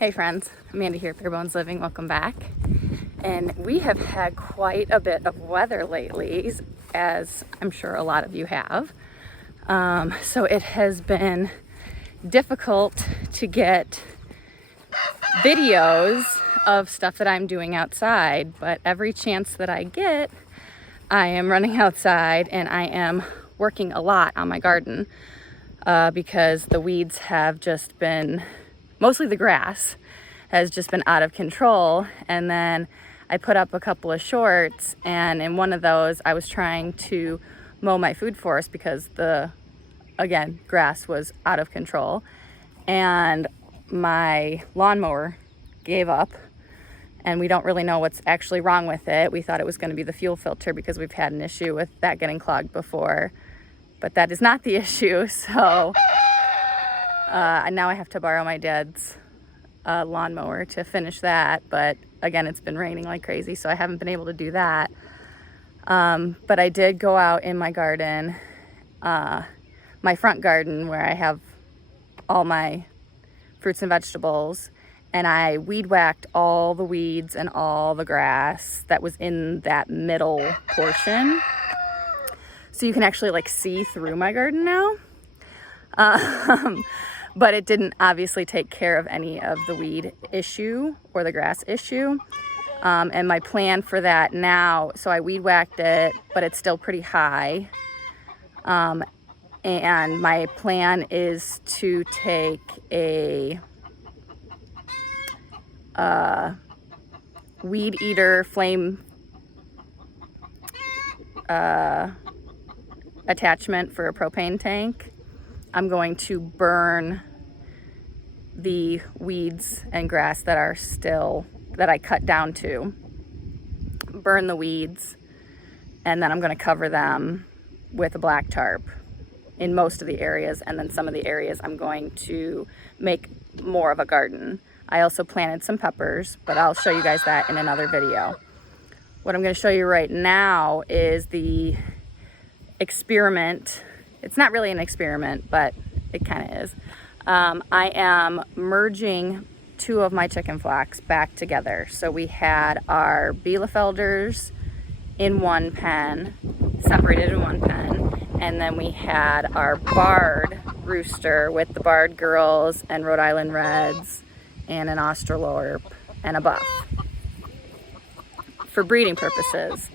Hey friends, Amanda here at Bare Bones Living. Welcome back. And we have had quite a bit of weather lately, as I'm sure a lot of you have. So it has been difficult to get videos of stuff that I'm doing outside, but every chance that I get, I am running outside and I am working a lot on my garden because the weeds have just been, mostly the grass, has just been out of control. And then I put up a couple of shorts, and in one of those I was trying to mow my food forest because again, grass was out of control. And my lawnmower gave up, and we don't really know what's actually wrong with it. We thought it was going to be the fuel filter because we've had an issue with that getting clogged before, but that is not the issue. So now I have to borrow my dad's lawnmower to finish that. But again, it's been raining like crazy, so I haven't been able to do that. But I did go out in my garden, my front garden where I have all my fruits and vegetables, and I weed whacked all the weeds and all the grass that was in that middle portion. So you can actually like see through my garden now. But it didn't obviously take care of any of the weed issue or the grass issue. And my plan for that now, so I weed whacked it, but it's still pretty high. And my plan is to take a weed eater flame attachment for a propane tank. I'm going to burn the weeds and grass that I cut down to. Burn the weeds, and then I'm going to cover them with a black tarp in most of the areas, and then some of the areas I'm going to make more of a garden. I also planted some peppers, but I'll show you guys that in another video. What I'm going to show you right now is the experiment. It's not really an experiment, but it kind of is. I am merging two of my chicken flocks back together. So we had our Bielefelders in one pen, separated in one pen, and then we had our barred rooster with the barred girls and Rhode Island Reds and an Australorp and a buff for breeding purposes.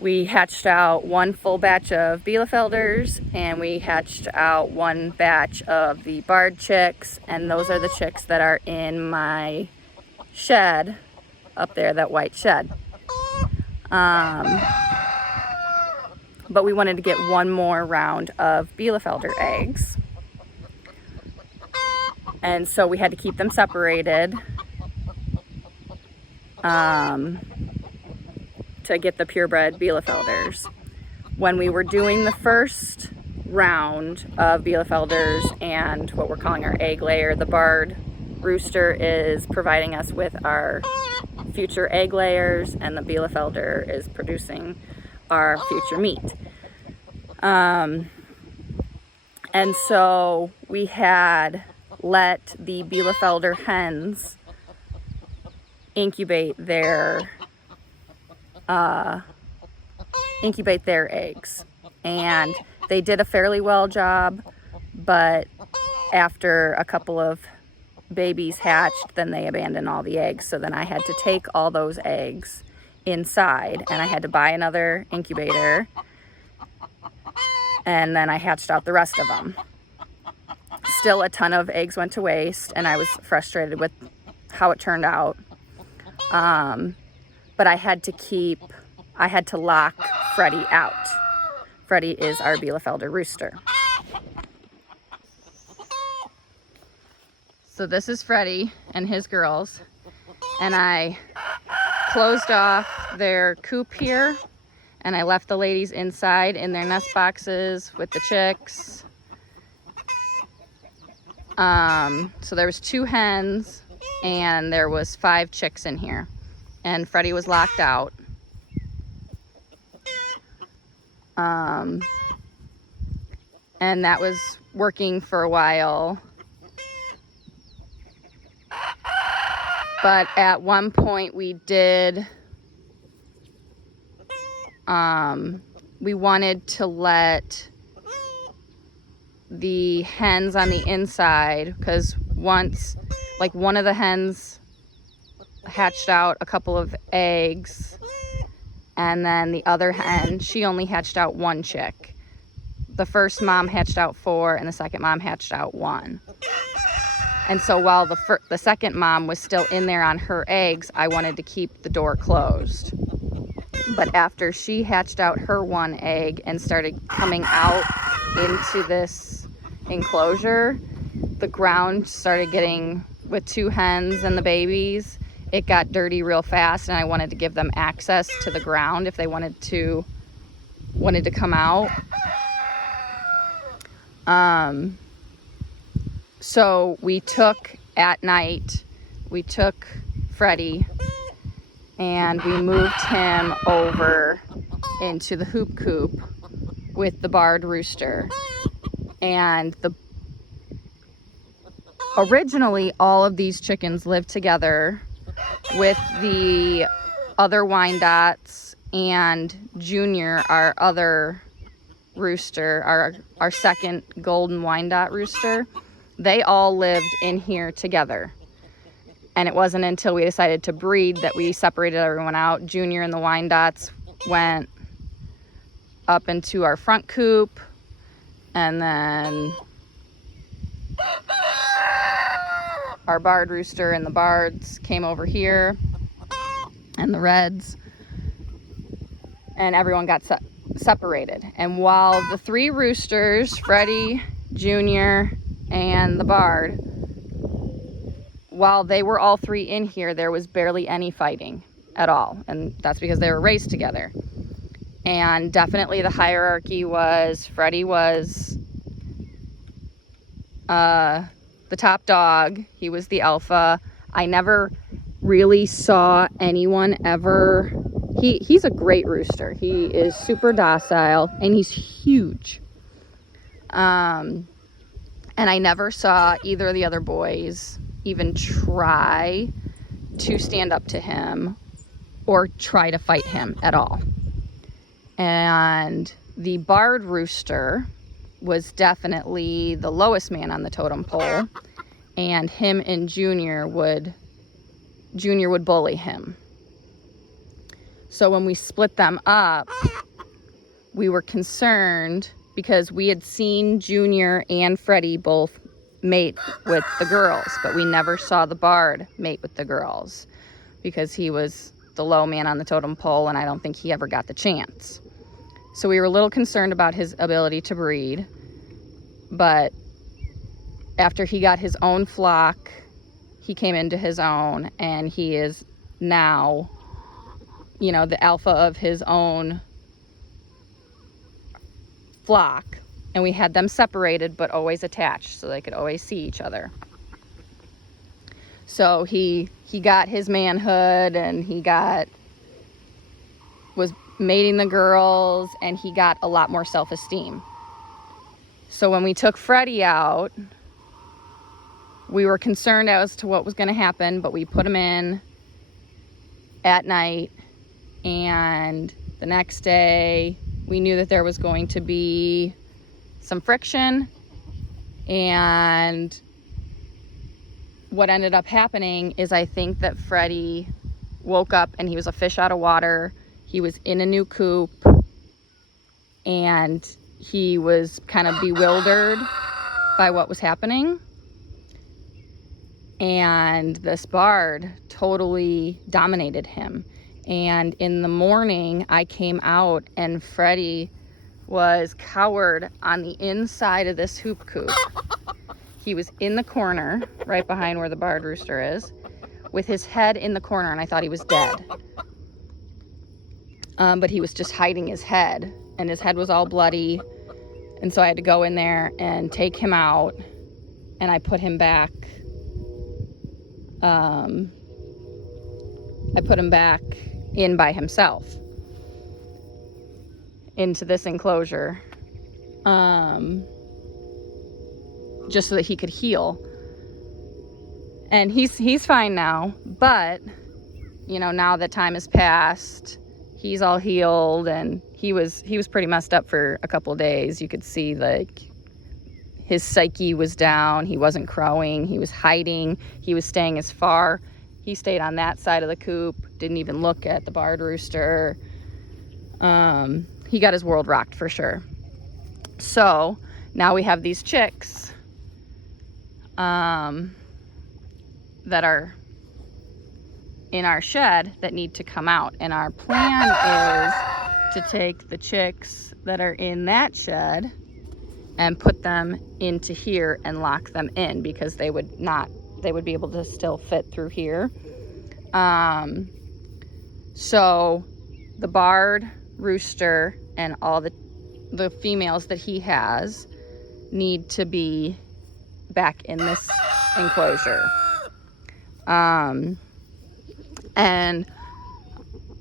We hatched out one full batch of Bielefelders, and we hatched out one batch of the barred chicks, and those are the chicks that are in my shed up there, that white shed. But we wanted to get one more round of Bielefelder eggs, and so we had to keep them separated to get the purebred Bielefelders. When we were doing the first round of Bielefelders and what we're calling our egg layer, the barred rooster is providing us with our future egg layers, and the Bielefelder is producing our future meat. And so we had let the Bielefelder hens incubate their eggs, and they did a fairly well job, but after a couple of babies hatched, then they abandoned all the eggs. So then I had to take all those eggs inside, and I had to buy another incubator, and then I hatched out the rest of them. Still a ton of eggs went to waste, and I was frustrated with how it turned out. But I had to lock Freddie out. Freddie is our Bielefelder rooster. So this is Freddie and his girls, and I closed off their coop here, and I left the ladies inside in their nest boxes with the chicks. So there was 2 hens, and there was 5 chicks in here, and Freddie was locked out. And that was working for a while. But at one point we did, we wanted to let the hens on the inside, because once, like, one of the hens hatched out a couple of eggs, and then the other hen, she only hatched out one chick. The first mom hatched out 4, and the second mom hatched out 1. And so while the second mom was still in there on her eggs, I wanted to keep the door closed. But after she hatched out her 1 egg and started coming out into this enclosure, the ground started getting, with 2 hens and the babies, it got dirty real fast, and I wanted to give them access to the ground if they wanted to come out. So we took, at night, we took Freddie and we moved him over into the hoop coop with the barred rooster. And originally all of these chickens lived together with the other Wyandottes and Junior, our other rooster, our second golden Wyandotte rooster. They all lived in here together. And it wasn't until we decided to breed that we separated everyone out. Junior and the Wyandottes went up into our front coop, and then our barred rooster and the bards came over here, and the reds, and everyone got separated. And while the 3 roosters, Freddie, Junior, and the bard, while they were all 3 in here, there was barely any fighting at all. And that's because they were raised together. And definitely the hierarchy was Freddie was the top dog. He was the alpha. I never really saw anyone ever. He's a great rooster. He is super docile, and he's huge. And I never saw either of the other boys even try to stand up to him or try to fight him at all. And the barred rooster was definitely the lowest man on the totem pole, and him and Junior would bully him. So when we split them up, we were concerned because we had seen Junior and Freddie both mate with the girls, but we never saw the bard mate with the girls because he was the low man on the totem pole, and I don't think he ever got the chance. So we were a little concerned about his ability to breed, but after he got his own flock, he came into his own, and he is now, you know, the alpha of his own flock. And we had them separated but always attached so they could always see each other. So he got his manhood, and he was mating the girls, and he got a lot more self-esteem. So when we took Freddie out, we were concerned as to what was going to happen, but we put him in at night, and the next day we knew that there was going to be some friction. And what ended up happening is, I think that Freddie woke up and he was a fish out of water. He was in a new coop, and he was kind of bewildered by what was happening. And this bard totally dominated him. And in the morning, I came out, and Freddie was cowered on the inside of this hoop coop. He was in the corner, right behind where the barred rooster is, with his head in the corner, and I thought he was dead. But he was just hiding his head, and his head was all bloody. And so I had to go in there and take him out, and I put him back. I put him back in by himself into this enclosure, just so that he could heal. And he's fine now, but you know, now that time has passed, he's all healed, and he was pretty messed up for a couple of days. You could see like his psyche was down. He wasn't crowing. He was hiding. He was staying as far. He stayed on that side of the coop. Didn't even look at the barred rooster. He got his world rocked for sure. So now we have these chicks that are in our shed that need to come out. And our plan is to take the chicks that are in that shed and put them into here and lock them in, because they would be able to still fit through here. So the barred rooster and all the females that he has need to be back in this enclosure. And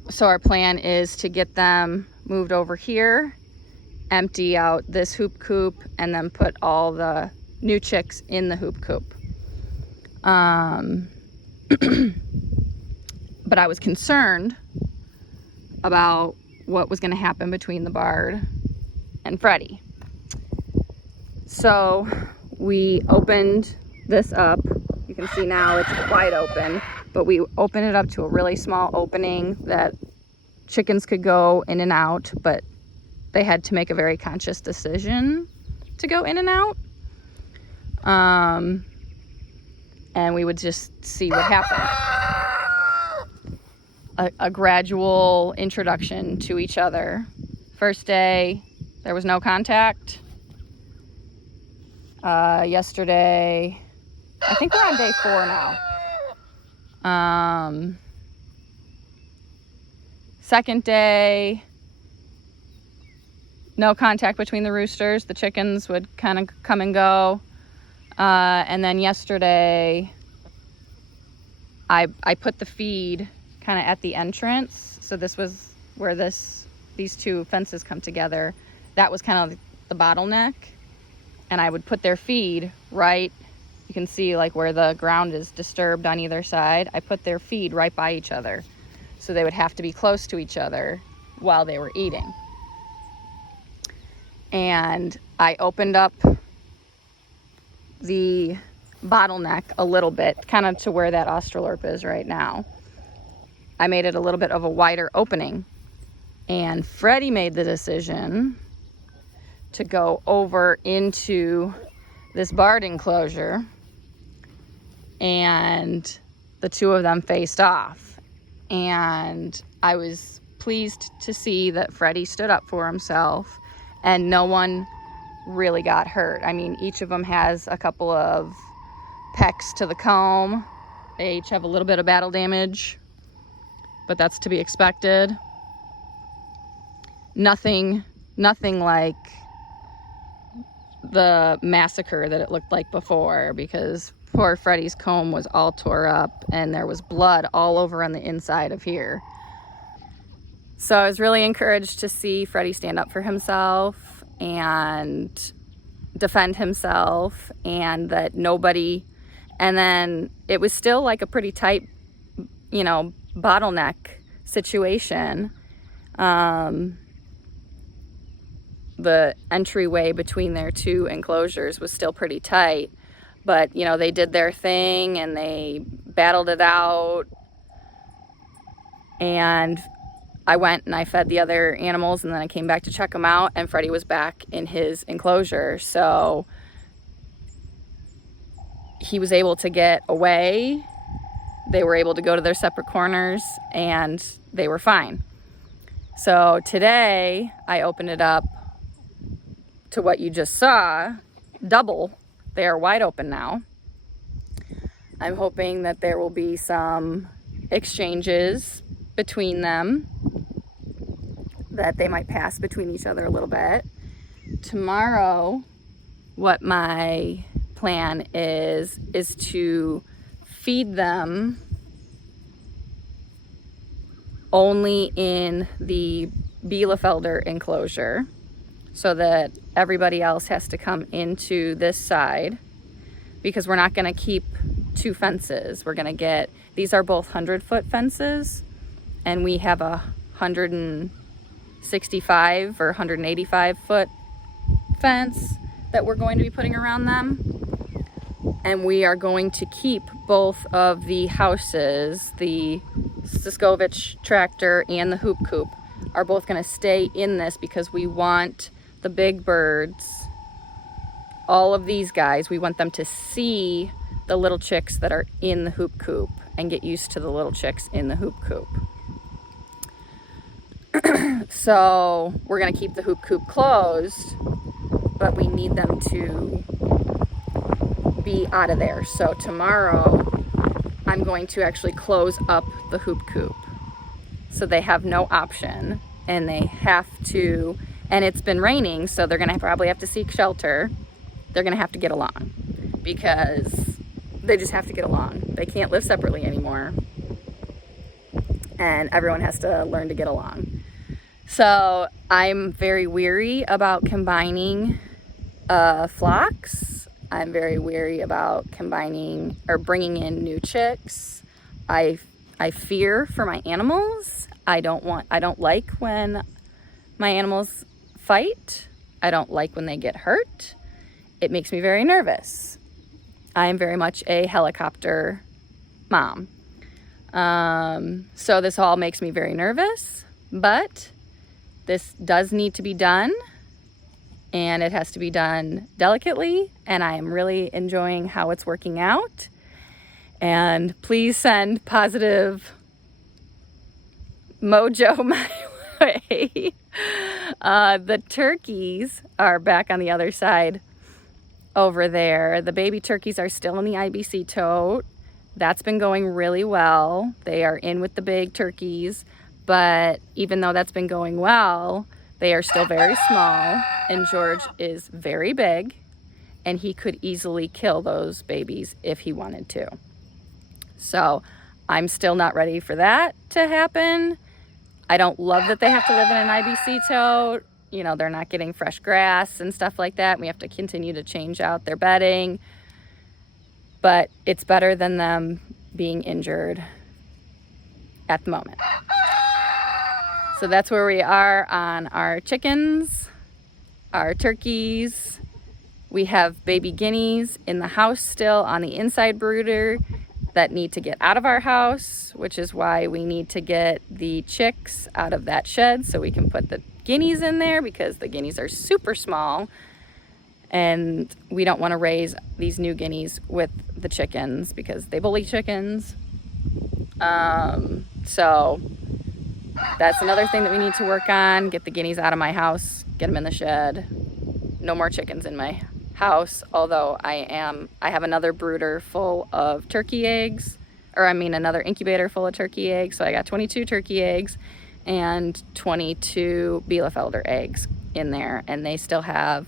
so our plan is to get them moved over here, empty out this hoop coop, and then put all the new chicks in the hoop coop. But I was concerned about what was going to happen between the barred and Freddie. So we opened this up. You can see now it's wide open, but we opened it up to a really small opening that chickens could go in and out, but they had to make a very conscious decision to go in and out. And we would just see what happened. A gradual introduction to each other. First day, there was no contact. Yesterday, I think we're on day 4 now. Second day, no contact between the roosters. The chickens would kind of come and go. And then yesterday, I put the feed kind of at the entrance. So this was where these two fences come together. That was kind of the bottleneck. And I would put their feed right, you can see like where the ground is disturbed on either side. I put their feed right by each other. So they would have to be close to each other while they were eating. And I opened up the bottleneck a little bit, kind of to where that Australorp is right now. I made it a little bit of a wider opening. And Freddie made the decision to go over into this barred enclosure, and the two of them faced off. And I was pleased to see that Freddie stood up for himself and no one really got hurt. I mean, each of them has a couple of pecks to the comb. They each have a little bit of battle damage, but that's to be expected. Nothing like the massacre that it looked like before, because poor Freddie's comb was all tore up and there was blood all over on the inside of here. So I was really encouraged to see Freddie stand up for himself and defend himself, and that nobody, and then it was still like a pretty tight, bottleneck situation. The entryway between their two enclosures was still pretty tight, but they did their thing and they battled it out. And I went and I fed the other animals, and then I came back to check them out, and Freddie was back in his enclosure. So he was able to get away. They were able to go to their separate corners and they were fine. So today I opened it up to what you just saw, double. They are wide open now. I'm hoping that there will be some exchanges between them, that they might pass between each other a little bit. Tomorrow, what my plan is to feed them only in the Bielefelder enclosure, so that everybody else has to come into this side, because we're not going to keep 2 fences. We're gonna get, these are both 100-foot fences, and we have a 165 or 185-foot fence that we're going to be putting around them. And we are going to keep both of the houses, the Siskovich tractor and the hoop coop, are both going to stay in this because we want the big birds, all of these guys, we want them to see the little chicks that are in the hoop coop and get used to the little chicks in the hoop coop. So we're going to keep the hoop coop closed, but we need them to be out of there. So tomorrow I'm going to actually close up the hoop coop. So they have no option, and they have to, and it's been raining, so they're gonna probably have to seek shelter. They're gonna have to get along because they just have to get along. They can't live separately anymore. And everyone has to learn to get along. So I'm very weary about combining flocks. I'm very weary about combining or bringing in new chicks. I fear for my animals. I don't like when my animals fight. I don't like when they get hurt. It makes me very nervous. I am very much a helicopter mom. So this all makes me very nervous, but this does need to be done, and it has to be done delicately, and I am really enjoying how it's working out. And please send positive mojo my way. The turkeys are back on the other side over there. The baby turkeys are still in the IBC tote. That's been going really well. They are in with the big turkeys, but even though that's been going well, they are still very small, and George is very big, and he could easily kill those babies if he wanted to. So I'm still not ready for that to happen. I don't love that they have to live in an IBC tote. You know, they're not getting fresh grass and stuff like that. We have to continue to change out their bedding. But it's better than them being injured at the moment. So that's where we are on our chickens, our turkeys. We have baby guineas in the house still on the inside brooder that need to get out of our house, which is why we need to get the chicks out of that shed so we can put the guineas in there, because the guineas are super small and we don't want to raise these new guineas with the chickens because they bully chickens. So that's another thing that we need to work on. Get the guineas out of my house, get them in the shed. No more chickens in my house, although I have another brooder full of turkey eggs, another incubator full of turkey eggs. So I got 22 turkey eggs and 22 Bielefelder eggs in there, and they still have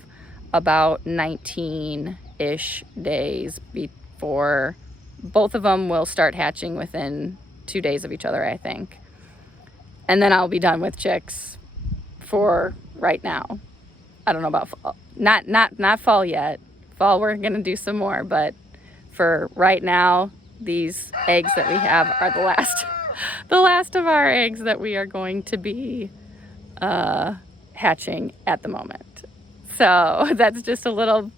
about 19-ish days before both of them will start hatching within 2 days of each other, I think. And then I'll be done with chicks for right now. I don't know about fall. Not fall yet. Fall we're gonna do some more, but for right now, these eggs that we have are the last of our eggs that we are going to be hatching at the moment. So that's just a little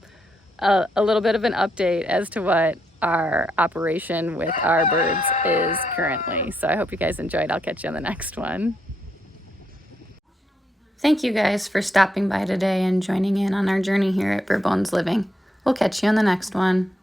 bit of an update as to what our operation with our birds is currently. So I hope you guys enjoyed. I'll catch you on the next one. Thank you guys for stopping by today and joining in on our journey here at Bare Bones Living. We'll catch you on the next one.